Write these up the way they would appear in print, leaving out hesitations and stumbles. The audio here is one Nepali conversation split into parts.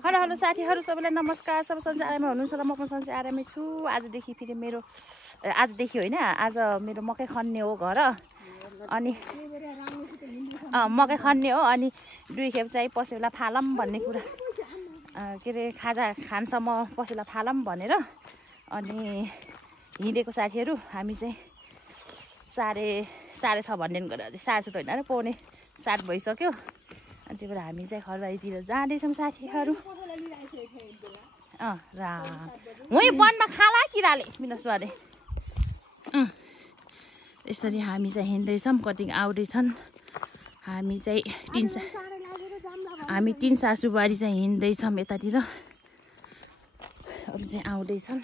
हेलो हेलो साथीहरू सबैलाई नमस्कार। सब सन्चै आरामै हुनुहुन्छ र म पनि सन्चै आरामै छु। आजदेखि फेरि मेरो आजदेखि होइन आज मेरो मकै खन्ने हो घर। अनि मकै खन्ने हो अनि दुई खेप चाहिँ पसेउला फालम भन्ने कुरा के अरे खाजा खानसम्म पसेउला फालम भनेर अनि हिँडेको साथीहरू हामी चाहिँ साढे 6:30 भन्ने गरेर चाहिँ 7:30 होइन र 6:45 भइसक्यो। अनि त्यही भएर हामी चाहिँ खरबारीतिर जाँदैछौँ साथीहरू। वहीँ वनमा खाला किराले मिनसवारे यसरी हामी चाहिँ हिँड्दैछौँ। कति आउँदैछन्। हामी चाहिँ तीन सासुबारी चाहिँ हिँड्दैछौँ यतातिर। अरू चाहिँ आउँदैछन्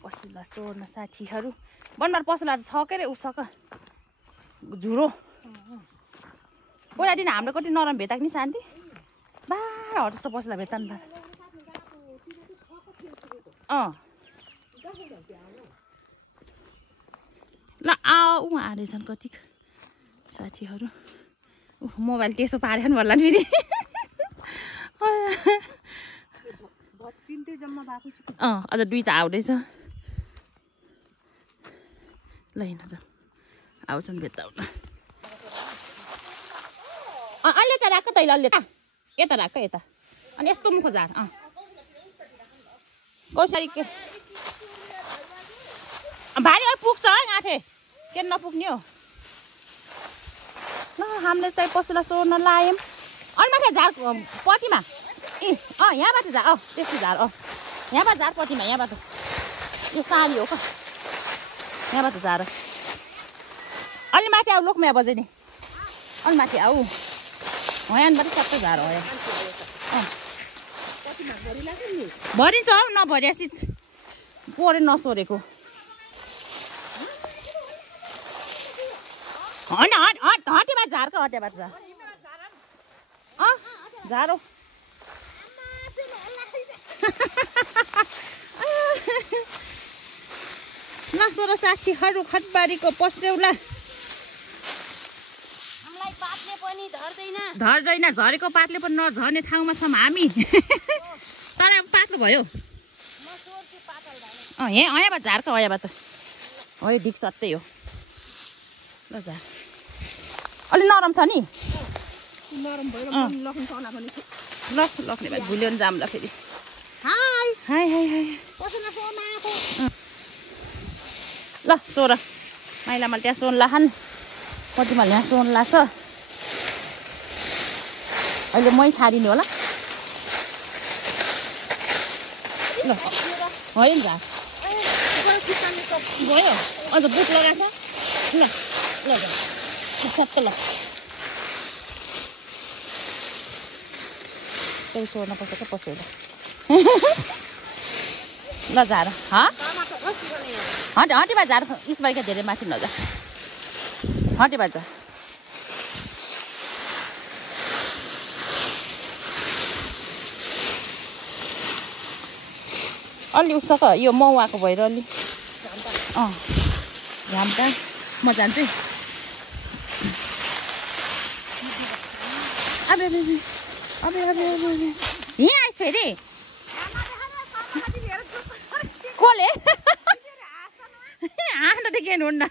पसुला सोर्न साथीहरू। वनमा पसुला छ के अरे उसक झुरो पहिला दिन हाम्रो कति नरम भेटाएको नि शान्ति बाह्र हो जस्तो पसुला भेट्दा नि ल आऊ आएछन् कति साथीहरू। मोबाइल त्यसो पारेन होला नि फेरि। अझ दुई त आउँदैछ। ल हिँड त आउँछन् भेट्दा अहिले त राख तैँले अहिले यता राख यता। अनि यस्तो पनि खोजा कसरी के भारी पुग्छ गाँठे के नपुग्ने हो। ल हामीले चाहिँ पसुला सोर्न लायौँ। अनि माथि झार पट्टिमा यहाँबाट झा त्यस्तो झार यहाँबाट झार पट्टिमा यहाँबाट यो साडी हो क्या यहाँबाट झार अलि माथि आऊ लोकमा बजाइने अलि माथि आऊ यहाँबाट सबै झार हो भरिन्छ हौ नभरिएपछि परे नसोरेको होइन हटेबाट झारको हटेबाट झा झारो ल सोह्र साथीहरू खटबारीको पस्यौला झर्दैन। झरेको पातले पनि नझर्ने ठाउँमा छौँ हामी। तर अब पातलो भयो यहाँबाट झारको यहाँबाट हो यो डिक सत्तै हो। ल झार अलि नरम छ नि लख्ने भाइ भुल्यो नि जाम्ला फेरि। ल सोह्र माइला मैले त्यहाँ सोन लाखान् कतिमा यहाँ सोन लाग्छ। अहिले मै छाडिने होला ल होइन नि झार गयो अझ बुट लगाएको छ। ल ल ठिक ल फेरि सोर्न पर्छ क्या पस्यो ल झार हटेमा झार इसबारीका धेरै माथि नजा हटेमा जा। अलि उसक यो मौवाको भएर अलि घाम्टा म जान्छु है। यहाँ आइस फेरि कसले आफ्नो त के हुन्न।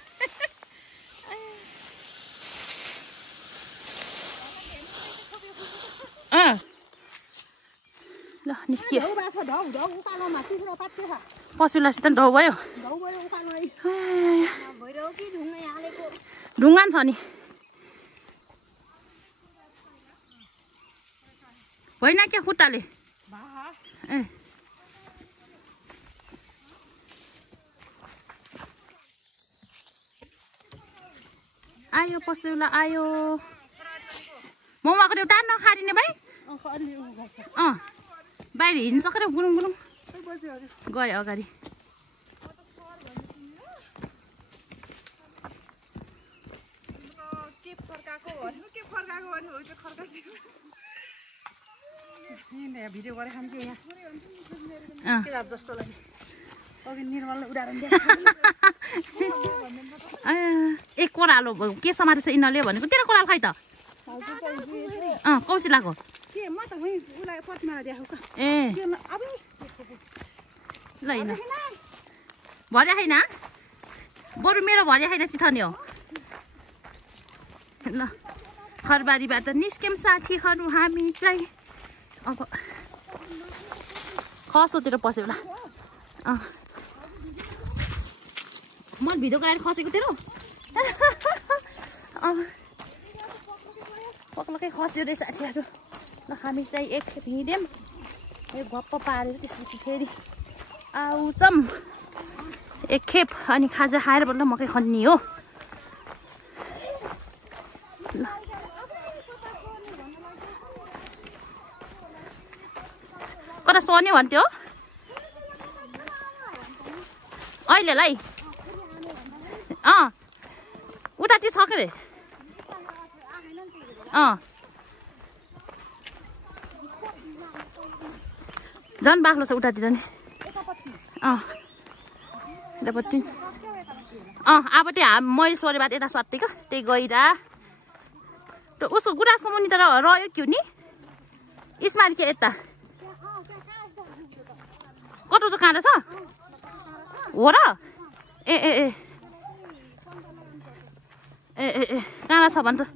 ल निस्कियो पसुलासित ढौ भयो ढुङ्गा छ नि होइन क्या खुट्टाले आयो पसुला आयो। मौवाको एउटा नखारिने भाइ बाहिर हिँड्नु सक्छ गुरुङ गुरुङ गयो अगाडि। भिडियो जस्तो ए कोरालो के समातेछ यिनीहरूले भनेको तेरो कोरालो खै त कौशिलाको ए ल हिँड भर्या छैन बरु मेरो भर्या छैन चिथर्ने हो ल खरबारीबाट निस्क्यौँ साथीहरू हामी चाहिँ अब खसोतिर पस्यो होला म भिडियो गराएर खसेको तेरो पक्लकै खस्यो रे साथीहरू ल हामी चाहिँ एकखेप हिँड्यौँ यो गप्प पारेर त्यसपछि फेरि आउँछौँ एकखेप अनि खाजा खाएर बल्ल मकै खन्ने हो कता सोर्ने भन्थ्यो अहिलेलाई उतातिर छ के रे झन् बाक्लो छ उतातिर नि यतापट्टि अब त्यहाँ मैले सोरेबाट यता स्वात्थेँ क्या त्यही गइरा उसको गुराँसको मुनि त रह्यो कि नि इस्माइल के यता कटो चाहिँ काँडा छ हो र ए ए ए ए ए ए काँडा छ भने त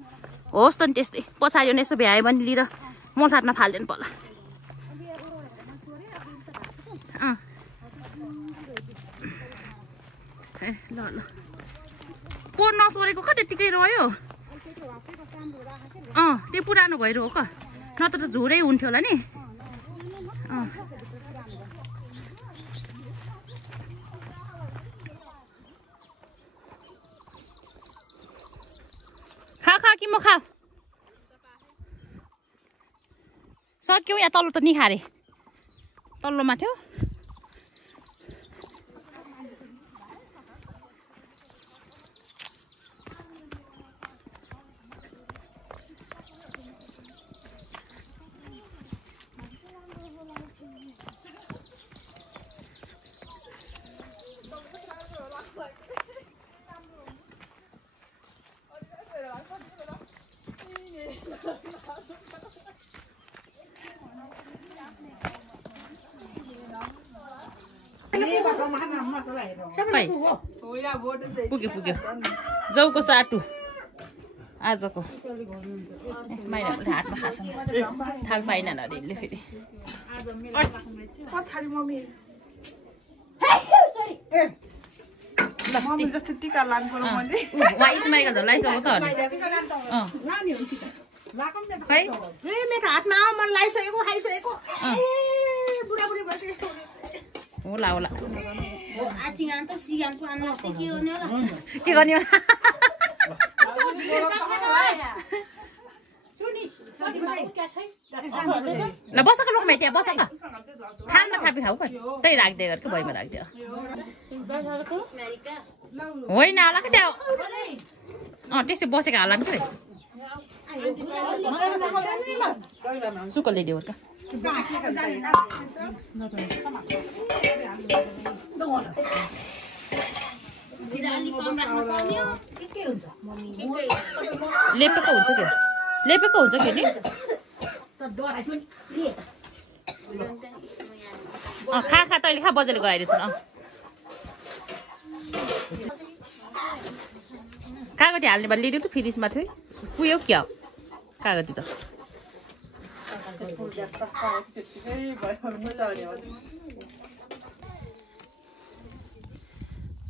होस् त नि त्यस्तै पछाडि यसो भ्यायो भने लिएर मोठाटमा फाल्दैन पर्ला ए ल ल पोहोर नसोरेको कति त्यतिकै रह्यो त्यो पुरानो भइरहेको हो नत्र त झुरै हुन्थ्यो होला नि खा कि म खा सक्यौ यहाँ तल्लो त नि खारे तल्लोमा थियो पुग्यो पुग्यो जाउको साटु आजको माइनाले हातमा खाछ थाल पाइन अरे फेरि इस्माइलको झन् लाइसक्यो त होला होला के गर्ने ल बसको लोकमा त्यहाँ बस न खाना थापी खाऊ त्यही राखिदिए गरेको भैमा राखिदियो होइन होला कि त्यहाँ त्यस्तै बसेको होला नि के सुक्खा ल्याइदियो का लेपेको हुन्छ के लेपेको हुन्छ के नि खा खा तैँले खा बजारले गराइदिएछ कागती हाल्ने भए लिइदिउ त फ्रिजमा थियो पुग्यो क्या कागती त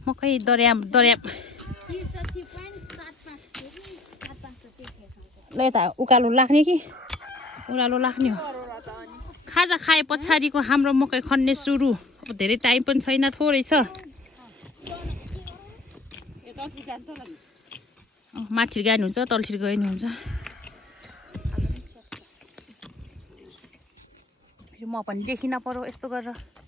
मकै दर्याम दर्याम ल यता उकालो लाग्ने कि उकालो लाग्ने हो खाजा खाए पछाडिको हाम्रो मकै खन्ने सुरु अब धेरै टाइम पनि छैन थोरै छ माथिर गाड्नु हुन्छ तलतिर गइनु हुन्छ म पनि देखिन पर्यो यस्तो गरेर